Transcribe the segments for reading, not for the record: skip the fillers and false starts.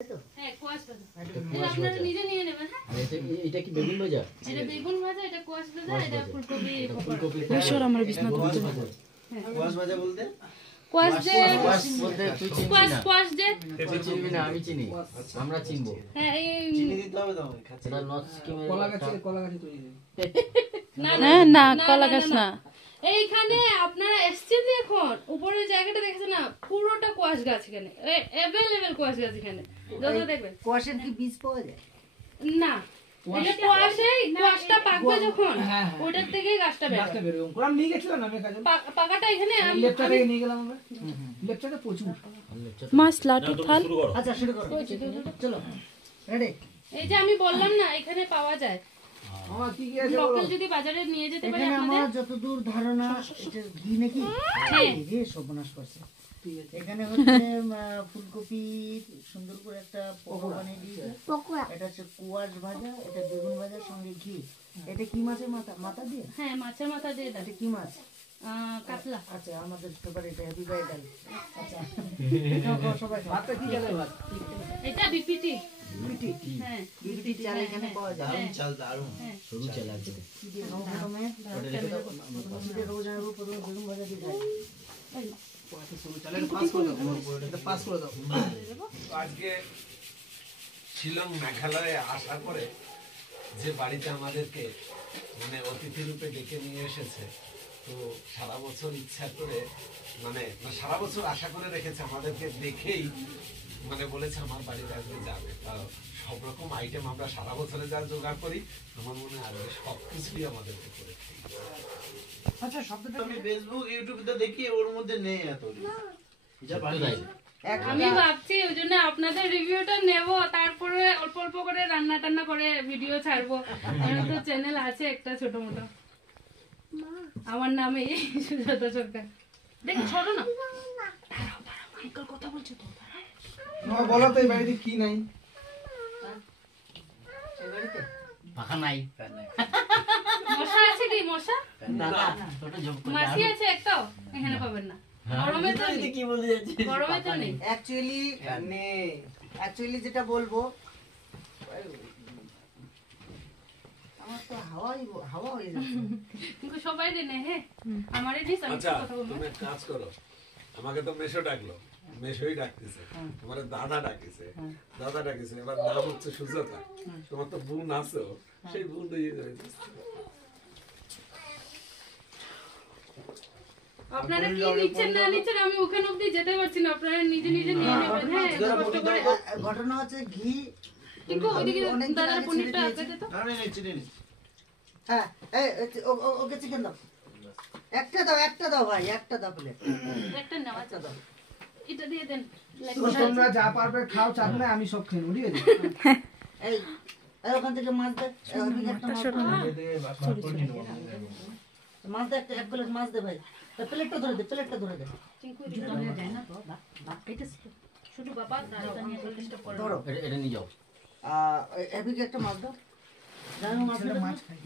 হ্যাঁ কোয়াশ ভাজা আপনারা নিজে নিয়ে নেবেন। হ্যাঁ এটা কি বেগুন ভাজা? এটা বেগুন ভাজা, এটা কোয়াশ ভাজা, এটা ফুলকপি পকোড়া। মিশর আমার বিছনা করতে কোয়াশ ভাজা বলতে কোয়াশ যে বলতে তুই চিনবি না। কোয়াশ যে তুই চিনবি না, আমি চিনি, আমরা চিনবো। হ্যাঁ এই চিনি দিতে হবে তো খাচ্ছে এটা নট স্কিমে কলা গাছে তৈরি না না কলা গাছ না। এইখানে আপনারা এসছেন এখন উপরের জায়গাটা দেখেছেন না, পুরোটা কোয়াশ গাছ এখানে, अवेलेबल কোয়াশ গাছ এখানে যত দেখবেন। কোয়াশের কি বীজ পাওয়া যায়? না এটা কোয়াশটা পাকবে যখন ওটার থেকেই গাছটা বের গাছটা বের হবে। আমি নিয়ে গেছিলাম না কাজে পাকাটা এখানে লেপটা থেকে নিয়ে গেলাম আমরা। লেপটাতে প্রচুর মাছ লাটু থাল। আচ্ছা শুরু করো, চলো রেডি। এই যে আমি বললাম না এখানে পাওয়া যায়, আমার কি কি আছে লোকাল যদি বাজারে নিয়ে যেতে পারে এখানে আপনাদের। আমার যতদূর ধারণা এটা ঘি নাকি? হ্যাঁ রে সর্বনাশ করছে। এখানে হচ্ছে ফুলকপি সুন্দর করে একটা পকোড়া বানিয়ে দিয়েছে। এটা হচ্ছে কোয়াশ ভাজা, এটা বেগুন ভাজার সঙ্গে ঘি। এটা কি মাছের মাথা? মাথা দিয়ে? হ্যাঁ মাছের মাথা দিয়ে দেন। এটা কি মাছ? কাতলা। আচ্ছা আমাদের ফেভারিট হেভি বাইডাল। আচ্ছা খাও সবাই খাও। ভাতটা কি চালের ভাত? এটা বিপিটি। বিটি হ্যাঁ বিটি চাল এখানে পাওয়া যায়। দারুণ চাল দারুণ সরু চাল আছে। কি দিয়ে খাও প্রথমে? কি দিয়ে খাবো জানাবো? প্রথমে বেগুন ভাজা দিয়ে খাই। চালের পাস করে দাও, এটা পাস করে দাও। আজকে শিলং মেঘালয়ে আসার পরে যে বাড়িতে আমাদেরকে মানে অতিথি রূপে ডেকে নিয়ে এসেছে, তো সারা বছর ইচ্ছা করে মানে সারা বছর আশা করে রেখেছে আমাদেরকে দেখেই, মানে বলেছে আমার বাড়িতে আজকে যাবে। সব রকম আইটেম আমরা সারা বছরে যা জোগাড় করি, আমার মনে হয় আজকে সবকিছুই আমাদেরকে করে। আচ্ছা শব্দটা আমি ফেসবুক ইউটিউবে দেখি ওর মধ্যে নেই এত আমি ভাবছি ওই জন্য আপনাদের রিভিউটা নেব, তারপরে অল্প অল্প করে রান্না টান্না করে ভিডিও ছাড়বো। আমার তো চ্যানেল আছে একটা ছোট মোটো, আমার নামে সুজাতা সরকার। দেখি ছোট না কথা বলছো তো, বলো তো এই বাড়িতে কি নাই? পাখা নাই। মশা আছে কি? মশা দাদা ছোট ঝোপ মাছি আছে একটাও এখানে পাবেন না। গরমে তো নেই, কি বলতে যাচ্ছিস? গরমে তো নেই। অ্যাকচুয়ালি যেটা বলবো, আমার তো হাওয়া হয়ে যাচ্ছে। কিন্তু সবাই জানে হ্যাঁ আমারই ডিস, আমি আচ্ছা কথা বলবো। তুমি এক কাজ করো, আমাকে তো মেশো ডাকলো, মেশোই ডাকতেছে, তোমার দাদা ডাকিছে, দাদা ডাকিছে, এবার নাম হচ্ছে সুজাতা, তোমার তো বোন আছে, সেই বোন আপনারা কি নিচ্ছেন না নিচ্ছেন আমি ওখানে অবধি যেতে পারছি না, আপনারা নিজে নিজে নিয়ে নেবেন। হ্যাঁ কষ্ট করে। ঘটনা হচ্ছে ঘি কিন্তু ওইদিকে দাদার পনিরটা আগে দে তো। হ্যাঁ ওকে চিকেন দাও, একটা দাও ভাই, একটা দাও প্লেট, একটা নাও, আচ্ছা দাও এটা দিয়ে দেন। তোমরা যা পারবে খাও, চাপ নাই, আমি সব খেয়ে নেবো, ঠিক আছে? এই ওখান থেকে মাছ দে, একটা মাছ দে, একটা এক প্লেট মাছ দে ভাই। প্লেটটা ধরে দে, প্লেটটা ধরে দে। চিঙ্কু দিতে হয়ে যায় না তো, বাপ এটা শুধু বাবা দাদা নিয়ে চেষ্টা করে ধরো এটা নিয়ে যাও। এবিকে একটা মাছ দাও, জানো মাছ দে, মাছ খাই।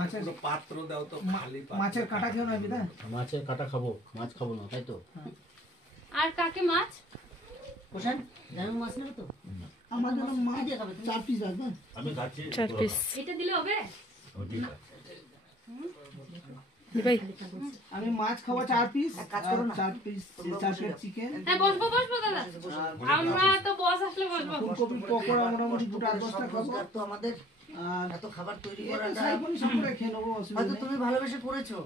মাছের পাত্র দাও তো, খালি মাছের কাঁটা খেও না বিদা। মাছের কাটা খাবো, মাছ খাবো না, তাই তো? আর কাকে মাছ কোশান জানো মাছ নেবে তো? আমাদের মাছ দিয়ে খাবে, 4 পিস রাখবে। আমি খাচ্ছি 4 পিস এটা দিলে হবে? ভাই আমি মাছ খাবো 4 পিস, কাজ করো না। 4 পিস 4 প্লেট চিকেন, হ্যাঁ বসবো দাদা, আমরা তো বস আসলে বসবো। ফুলকপি পকোড়া মোটামুটি 2-10টা খাবো। রোজগার তো আমাদের আর এত খাবার তৈরি এটা করাটা সাইফোনি সব করে খেয়ে নেবো, অসুবিধা হয়তো নেই। তুমি ভালোবেসে করেছো,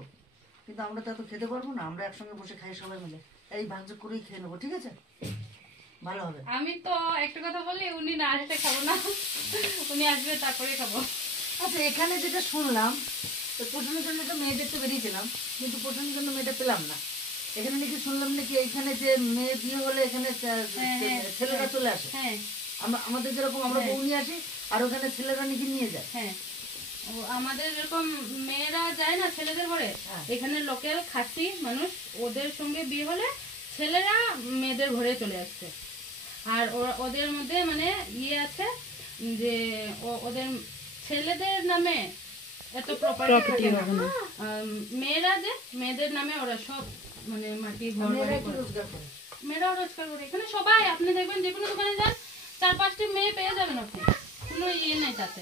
কিন্তু আমরা তো এত খেতে পারবো না। আমরা একসঙ্গে বসে খাই সবাই মিলে, এই ভাগযোগ করেই খেয়ে নেবো, ঠিক আছে? ভালো হবে। আমি তো একটা কথা বলি, উনি না আসলে খাবো না, উনি আসবে তারপরে খাবো। আচ্ছা এখানে যেটা শুনলাম, পোষণের জন্য একটা মেয়ে দেখতে বেরিয়েছিলাম, কিন্তু পোষণের জন্য মেয়েটা পেলাম না। এখানে নাকি শুনলাম নাকি এইখানে যে মেয়ে বিয়ে হলে এখানে ছেলেরা চলে আসে। হ্যাঁ আমাদের যেরকম আমরা বউ নিয়ে আসি, আর ওখানে ছেলেরা নাকি নিয়ে যায়। হ্যাঁ আমাদের যেরকম মেয়েরা যায় না ছেলেদের ঘরে, এখানে লোকাল খাসি মানুষ ওদের সঙ্গে বিয়ে হলে ছেলেরা মেয়েদের ঘরে চলে আসছে। আর ওদের মধ্যে মানে ইয়ে আছে যে ওদের ছেলেদের নামে এত প্রপার্টি হবে না, মেয়েরা যে মেয়েদের নামে ওরা সব মানে মাটি ঘর মেয়েরা কি রোজগার করে? মেয়েরাও রোজগার করে। এখানে সবাই আপনি দেখবেন যে কোনো দোকানে যান 4-5টি মেয়ে পেয়ে যাবেন আপনি, কোনো ইয়ে নেই তাতে।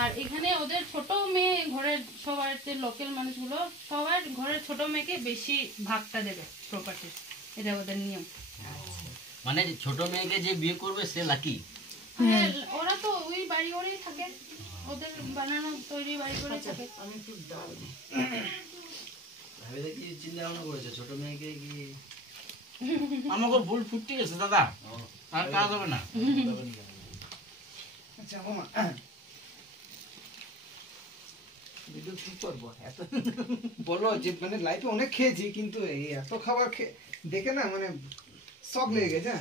আর এখানে ওদের ছোট মেয়ে ঘরের সবার লোকাল মানুষগুলো সবার ঘরের ছোট মেয়েকে বেশি ভাগটা দেবে প্রপার্টি, এটা ওদের নিয়ম। মানে ছোট মেয়েকে যে বিয়ে করবে সে লাকি। হ্যাঁ, ওরা তো ওই বাড়ি করেই থাকে, ওদের বানানো তৈরি বাড়ি করেই থাকে। আমি একটু ডাল দিই। ভাবি দেখি চিন্তা ভাবনা করেছে ছোট মেয়েকে কি আমাকে ভুল ফুটতে গেছে দাদা, আর কাজ হবে না। আচ্ছা মামা ভিডিও কি করবো এত বলো যে মানে লাইফে অনেক খেয়েছি কিন্তু এই এত খাবার দেখে না মানে শখ লেগে গেছে।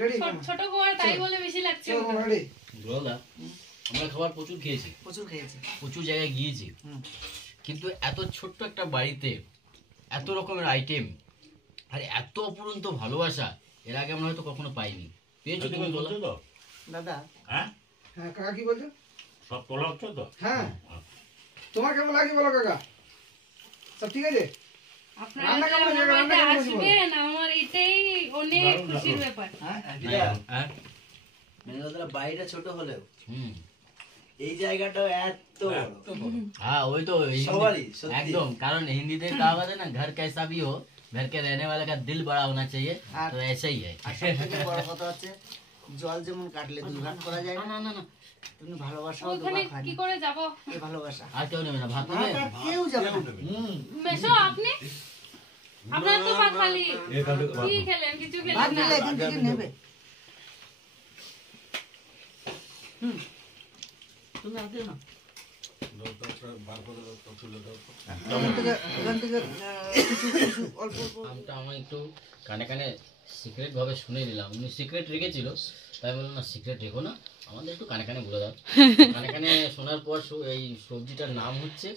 রেডি ছোট গোয়া তাই বলে বেশি লাগছে। রেডি দাদা আমরা খাবার প্রচুর খেয়েছি, প্রচুর খেয়েছি। প্রচুর জায়গায় গিয়েছি, কিন্তু এত ছোট্ট একটা বাড়িতে এত রকমের আইটেম আর এত অপরন্ত ভালোবাসা এর আগে আমরা হয়তো কখনো পাইনি। পেয়েছো তুমি বলো? দাদা হ্যাঁ কাকা কি বলছো? সব তোলা হচ্ছে তো? হ্যাঁ তোমার কেমন লাগে বলো কাকা? সব ঠিক আছে? আপনারা যে আমার বাড়িতে আসবেন আমার এটাই অনেক খুশির ব্যাপার। হ্যাঁ মেয়েরা বাড়িটা ছোট হলেও হুম এই জায়গাটাও এত हाँ वही तो सवारी, सत्य। एकदम कारण हिंदी में कहावत है ना घर कैसा भी हो घर के रहने वाले का दिल बड़ा होना चाहिए तो ऐसा ही है। আর সবথেকে বড় কথা হচ্ছে জল যেমন কাটলে দুই ভাগ করা যায় না। ना ना ना তুমি ভালোবাসাও ওখানে দুবার খাই কি করে যাব? এই ভালোবাসা আর কেউ নেবে না ভাত ভাত নেবে? আর কেউ যাবে না। মেশো আপনি আপনার তো ভাত খালি কি খেলেন? কিছু ভাত খেলেন না? নিলে এখান থেকে নেবে। তুমি আর দিও না। এখান থেকে কিছু অল্প অল্প আমটা আমার একটু কানে কানে সিক্রেট ভাবে শুনে নিলাম, উনি সিক্রেট রেখেছিল তাই বললাম না সিক্রেট রেখো না, আমাদের একটু কানে কানে বলে দাও। কানে কানে শোনার পর এই সবজিটার নাম হচ্ছে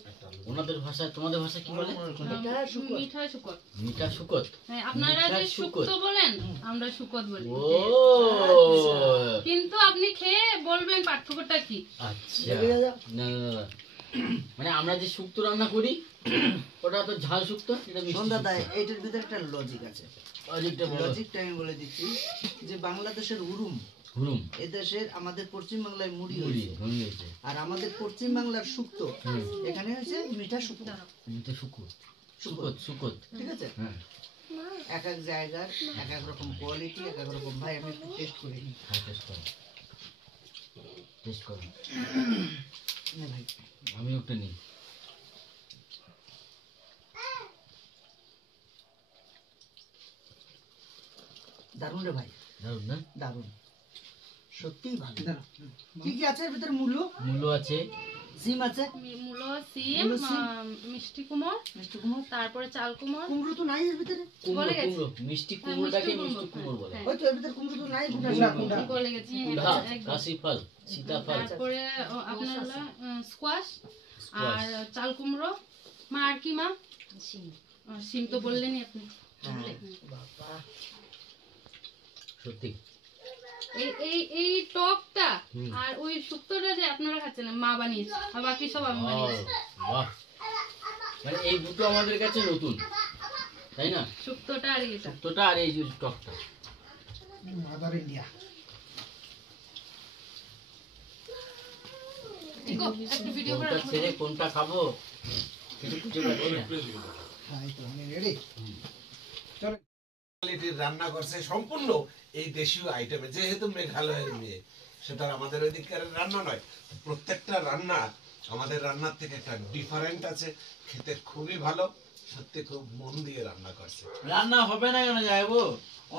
ওনাদের ভাষায়, তোমাদের ভাষায় কি বলে? মিঠা শুকর। মিঠা শুকত। হ্যাঁ, আপনারা যে মিঠা শুকত। শুক্তো বলেন আমরা শুকত বলি। ও কিন্তু আপনি খেয়ে বলবেন পার্থক্যটা কি। আচ্ছা না না না মানে আমরা যে শুক্তো রান্না করি ওটা তো ঝাল শুক্তো, এটা মিষ্টি সন্ধ্যা শুক্তো। দেয়। এইটার ভিতরে একটা লজিক আছে। লজিকটা বলো। লজিকটা আমি বলে দিচ্ছি যে বাংলাদেশের উরুম, হুরুম এদেশের আমাদের পশ্চিম বাংলায় মুড়ি মুড়ি হয়েছে, মুড়ি হয়েছে। আর আমাদের পশ্চিম বাংলার শুক্তো এখানে হচ্ছে মিঠা শুক্তো। মিঠা শুকত শুকত শুকত ঠিক আছে? হ্যাঁ এক এক জায়গার এক এক রকম কোয়ালিটি, এক এক রকম। ভাই আমি একটু টেস্ট করে নিই। হ্যাঁ টেস্ট করো টেস্ট করো। নে ভাই আমি ওটা নিই। দারুণ রে ভাই, দারুন না? দারুণ, সত্যিই ভালো। কি কি আছে এর ভিতরে? মূলো, মূলো আছে, সিম আছে, মূলো, সিম, মূলো, সিম। মিষ্টি কুমড়, মিষ্টি কুমড়ো। তারপরে চাল কুমড়। কুমড়ো তো নাই এর ভিতরে। কুমড়ো বলে গেছি। কুমড়ো মিষ্টি হ্যাঁ, কুমড়োটাকে মিষ্টি মিষ্টি কুমড়ো, কুমড়ো বলে। হ্যাঁ। ওই তো এর ভিতরে কুমড়ো তো নাই। বলে গেছি। কুমড়া একদম। কাশি ফল সীতাফল তারপরে আপনার হলো স্কোয়াশ আর চাল কুমড়ো। মা আর কি মা? সিম তো বললেনই আপনি। বাবা সত্যি এই টকটা আর ওই শুক্তোটা যে আপনারা খাচ্ছেন মা বানিয়েছে, আর বাকি সব আমি ও, বানিয়েছি। বাহ মানে এই দুটো আমাদের কাছে নতুন তাই না? শুক্তোটা আর এটা। শুক্তোটা আর এই যে টকটা। Mother India. ঠিক আছে, একটা ভিডিও করে কোনটা ছেড়ে কোনটা খাবো কিছু খুঁজে পাচ্ছি না। হ্যাঁ তো আমি রেডি। কোয়ালিটির রান্না করছে সম্পূর্ণ এই দেশীয় আইটেমে, যেহেতু মেঘালয়ের মেয়ে সেটা আমাদের ওইদিককার রান্না নয়, প্রত্যেকটা রান্না আমাদের রান্নার থেকে একটা ডিফারেন্ট আছে, খেতে খুবই ভালো, সত্যি খুব মন দিয়ে রান্না করছে। রান্না হবে না কেন যাইবো?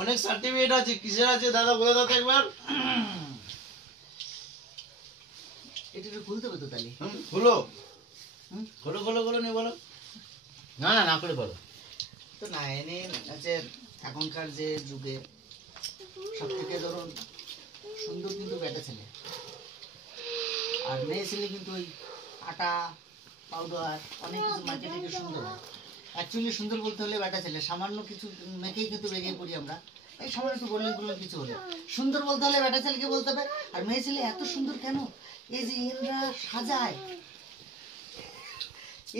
অনেক সার্টিফিকেট আছে। কিসের আছে দাদা বলে দাও তো একবার। এটা একটু খুলতে হবে তো তাহলে। খোলো খোলো খোলো খোলো নি বলো। না না না করে বলো। তো না এনে আছে এখনকার যে যুগে সব থেকে ধরুন সুন্দর কিন্তু বেটা ছেলে, আর মেয়ে ছেলে কিন্তু ওই আটা পাউডার অনেক কিছু মার্কেটে সুন্দর হয়। অ্যাকচুয়ালি সুন্দর বলতে হলে বেটা ছেলে সামান্য কিছু মেয়েকেই কিন্তু বেরিয়ে পড়ি আমরা। এই সামান্য একটু বললেন কিছু হলে সুন্দর বলতে হলে বেটা ছেলেকে বলতে হবে। আর মেয়ে ছেলে এত সুন্দর কেন? এই যে ইনরা সাজায়,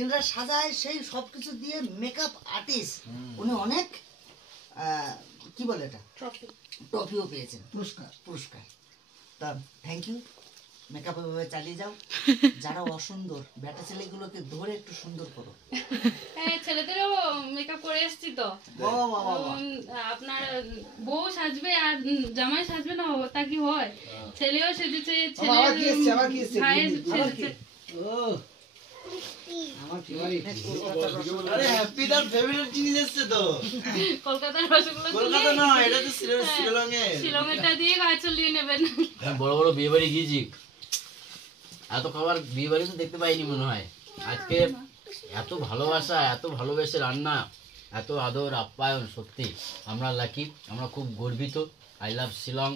ইনরা সাজায় সেই সব কিছু দিয়ে মেকআপ আর্টিস্ট, উনি অনেক কি বলে এটা, ট্রফিও পেয়েছেন, পুরস্কার। তা থ্যাংক ইউ, মেকআপ এভাবে চালিয়ে যাও। যারা অসুন্দর বেটা ছেলেগুলোকে ধরে একটু সুন্দর করো। হ্যাঁ, ছেলেদেরও মেকআপ করে এসেছি তো। বাহ বাহ বাহ। আপনার বউ সাজবে আর জামাই সাজবে না, তা কি হয়? ছেলেও সেজেছে, আবার কি এসছে, আবার কি এসছে? ভাই আবার কি? সেজেছে। ও আমার ফেভারিট। আরে হ্যাপি দার ফেভারিট জিনিস এসছে তো। কলকাতার রসগোল্লা কলকাতা না, এটা তো শিলংয়ে। শিলংয়েরটা দিয়ে গায়ে চলিয়ে নেবেন। আমি বড় বড় বিয়ে বাড়ি গিয়েছি, এত খাবার বিয়ে বাড়ি তো দেখতে পাইনি মনে হয়। আজকে এত ভালোবাসা, এত ভালোবেসে রান্না, এত আদর আপ্যায়ন, সত্যি আমরা লাকি, আমরা খুব গর্বিত। I love Shillong.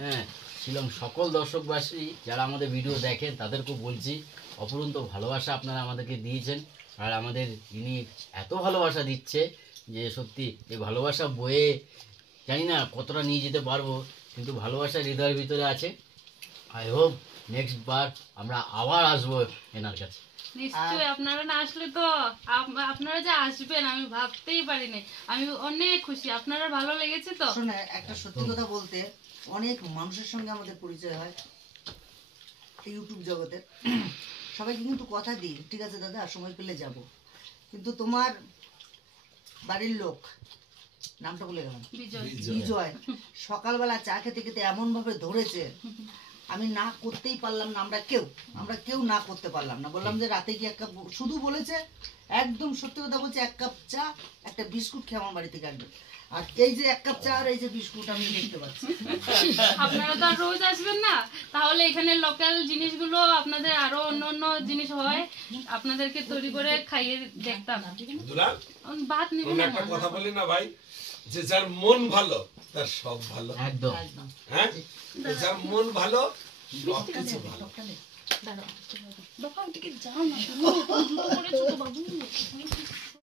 হ্যাঁ, শিলং সকল দর্শকবাসী যারা আমাদের ভিডিও দেখেন তাদেরকেও বলছি, অপরন্ত ভালোবাসা আপনারা আমাদেরকে দিয়েছেন। আর আমাদের ইনি এত ভালোবাসা দিচ্ছে যে সত্যি এই ভালোবাসা বয়ে জানি না কতটা নিয়ে যেতে পারবো, কিন্তু ভালোবাসা হৃদয়ের ভিতরে আছে। আই হোপ নেক্সট বার আমরা আবার আসবো এনার কাছে। নিশ্চয়ই, আপনারা না আসলে তো আপনারা যে আসবেন আমি ভাবতেই পারিনি। আমি অনেক খুশি, আপনারা ভালো লেগেছে তো। শোনো, একটা সত্যি কথা বলতে, অনেক মানুষের সঙ্গে আমাদের পরিচয় হয় ইউটিউব জগতে। সবাইকে কিন্তু কথা দিই, ঠিক আছে দাদা সময় পেলে যাব, কিন্তু তোমার বাড়ির লোক, নামটা বলে গেলাম, বিজয়, সকালবেলা চা খেতে খেতে এমন ভাবে ধরেছে, আমি না করতেই পারলাম না। আমরা কেউ না করতে পারলাম না। বললাম যে রাতে কি এক কাপ, শুধু বলেছে, একদম সত্যি কথা বলছে, এক কাপ চা একটা বিস্কুট খেয়ে আমার বাড়ি থেকে আসবে। আর এই যে এক কাপ চা আর এই যে বিস্কুট আমি দেখতে পাচ্ছি। আপনারা তো আর রোজ আসবেন না, তাহলে এখানে লোকাল জিনিসগুলো আপনাদের আরো অন্য অন্য জিনিস হয়, আপনাদেরকে তৈরি করে খাইয়ে দেখতাম। দুলাল, ভাত নিবেন আমি না? একটা কথা বলি না ভাই, যে যার মন ভালো তার সব ভালো। একদম। হ্যাঁ, যার মন ভালো সব কিছু ভালো। দাঁড়াও, বাবা ওদিকে যাও না, তুমি জুতো পরেছো তো বাবু।